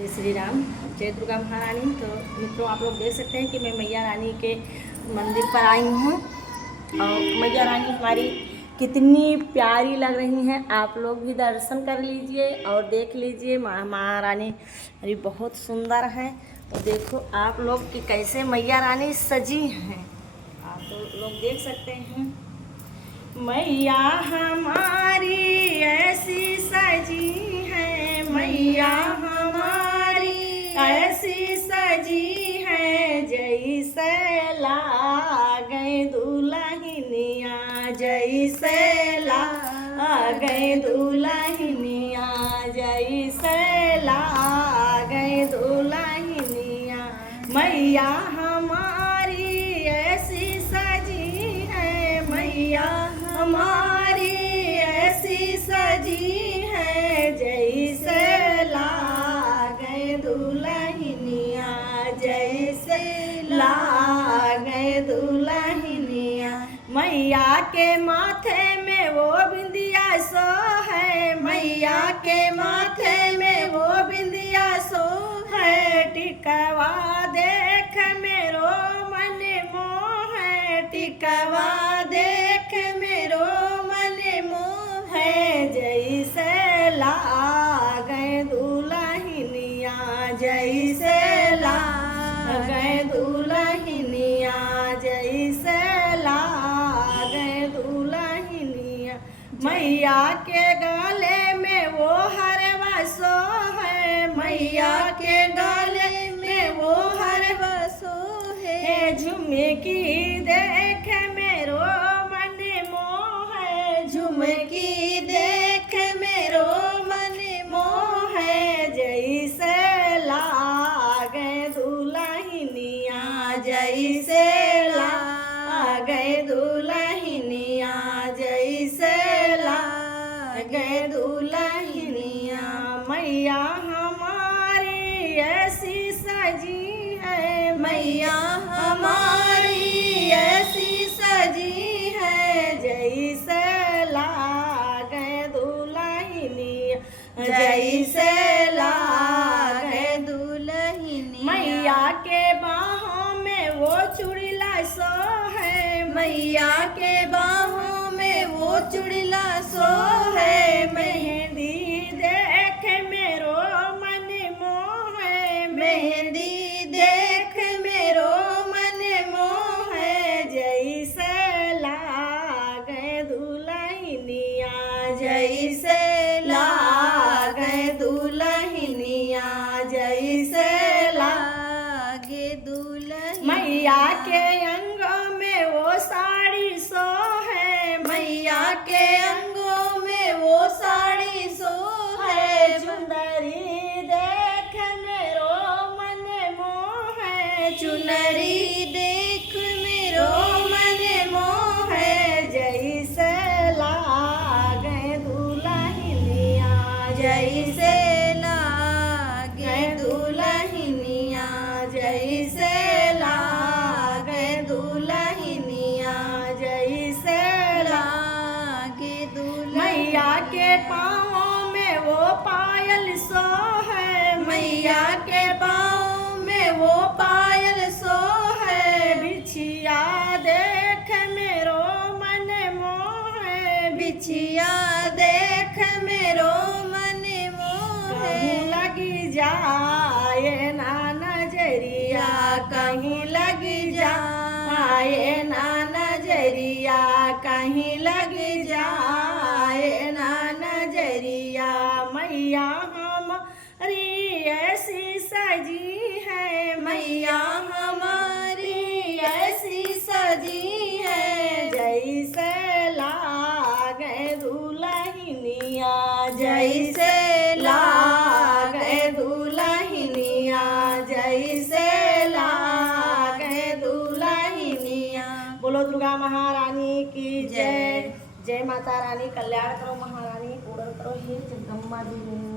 जय श्री राम, जय दुर्गा महारानी। तो मित्रों, आप लोग देख सकते हैं कि मैं मैया रानी के मंदिर पर आई हूँ और मैया रानी हमारी कितनी प्यारी लग रही हैं। आप लोग भी दर्शन कर लीजिए और देख लीजिए। महारानी हमारी बहुत सुंदर है। तो देखो आप लोग कि कैसे मैया रानी सजी हैं। आप लोग देख सकते हैं मैया हमारी ऐसी सजी है, मैया हमारी ऐसी सजी है, जैसे लागे दुल्हनिया, जैसे लागे दुल्हनिया, जैसे लागे दुल्हनिया, मैया हमारी ऐसी सजी है, मैया हमारी ऐसी सजी है, जैसे लागे दुल्हनिया, जैसे लागे दुल्हनिया। मैया के माथे में वो बिंदिया सो है, मैया के माथे में वो बिंदिया सो है, टिकवा देख मेरो मन मोह है, टिकवा देख मेरो मन मोह है, जैसे लागे दुल्हनिया, जैसे लागे दुल्हनिया, जैसे लागे दुल्हनिया। मैया के गले में वो हरवा सो है, मैया के गले में वो हरवा सो है, झुमकी देख मेरो मन मोह है, झुमकी देख मेरो मन मोह है, जैसे लागे दुल्हनिया, जैसे लागे दुल्हनिया, जैसे लागे दुल्हनिया। मैया हमारी ऐसी सजी है, मैया हमारी ऐसी सजी है, जैसे लागे दुल्हनिया, जैसे लागे दुल्हनिया। मैया के बाहों में वो चूड़िला सो है, मैया के बाहों में वो चूड़िला सो है, मेहंदी देख मेरो मन मोह है, मेहंदी देख मेरो मन मोह है, जैसे लागे दुल्हनिया, जैसे लागे दुल्हनिया, जैसे लागे दुल्हनिया। मैया के अंगों में वो साड़ी सो है, मैया के अंगों में वो साड़ी सो है, चुनरी देख मेरो मन मोह है, चुनरी देख मेरो मन मोह है, जैसे लागे दुल्हनिया, जैसे लागे दुल्हनिया, जैसे लागे दुल्हनिया, जैसे लागे दुल्हनिया। मैया के पाँव में वो पायल सो है, मैया के पाँव में वो पायल सो है, बिछिया देख मेरो मन मोह है, बिछिया देख मेरो मन मोह है, लगी जाए ना नजरिया, कहीं लगी जाए ना नजरिया, कहीं लगी जाए ना नजरिया। मैया हमारी ऐसी सजी है, मैया हमारी ऐसी सजी है, जैसे लागे दुल्हनिया, जैसे लागे दुल्हनिया, जैसे लागे दुल्हनिया। बोलो दुर्गा महारानी की जय। जय माता रानी। कल्याण करो महारानी, पूर्ण करो हे जगदम्बा देवी।